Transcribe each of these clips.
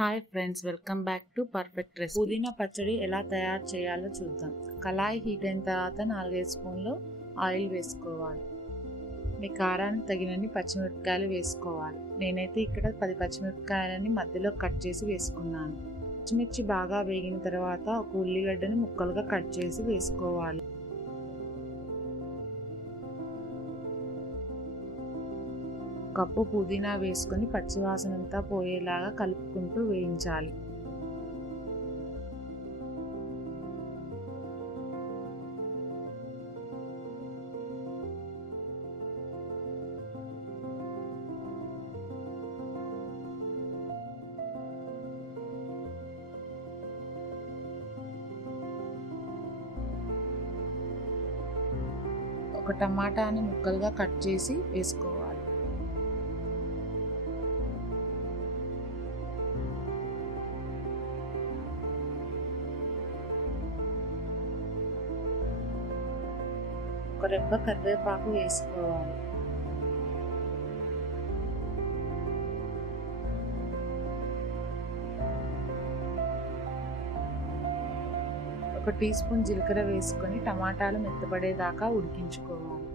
Hi friends, welcome back to perfect recipe. పుదీనా పచ్చడి ఎలా తయారు చేయాలో చూద్దాం. కళాయి హీట్ అయిన తర్వాత 4-5 స్పూన్లు ఆయిల్ వేసుకోవాలి. మీ కారానికి తగినన్ని పచ్చిమిరపకాయలు వేసుకోవాలి. నేనైతే ఇక్కడ 10 పచ్చిమిరపకాయలని మధ్యలో కట్ చేసి వేసుకున్నాను. పచ్చిమిర్చి బాగా వేగిన తర్వాత ఒక ఉల్లిగడ్డని ముక్కలుగా కట్ చేసి వేసుకోవాలి. కప్పు పుదీనా వేసుకొని పచ్చివాసనంతా పోయేలాగా కలుపుకుంటూ వేయించాలి. ఒక టమాటాని ముక్కలుగా కట్ చేసి వేసుకోవాలి. ఒక రెబ్బ కరివేపాకు వేసుకోవాలి. ఒక టీ స్పూన్ జీలకర్ర వేసుకొని టమాటాలు మెత్తబడేదాకా ఉడికించుకోవాలి.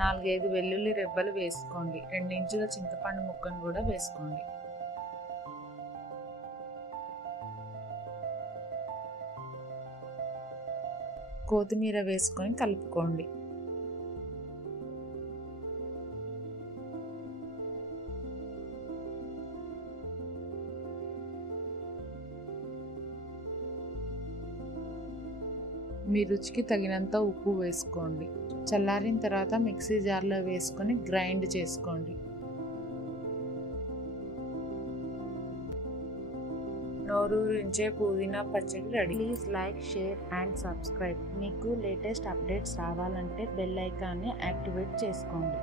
నాలుగైదు వెల్లుల్లి రెబ్బలు వేసుకోండి. 2 ఇంచుల చింతపండు ముక్కను కూడా వేసుకోండి. కొత్తిమీర వేసుకొని కలుపుకోండి. మీ రుచికి తగినంత ఉప్పు వేసుకోండి. చల్లారిన తర్వాత మిక్సీ జార్లో వేసుకొని గ్రైండ్ చేసుకోండి. నోరూరించే పుదీనా పచ్చడి ready. Please like, share and subscribe. మీకు లేటెస్ట్ అప్డేట్స్ రావాలంటే బెల్ ఐకాన్ని యాక్టివేట్ చేసుకోండి.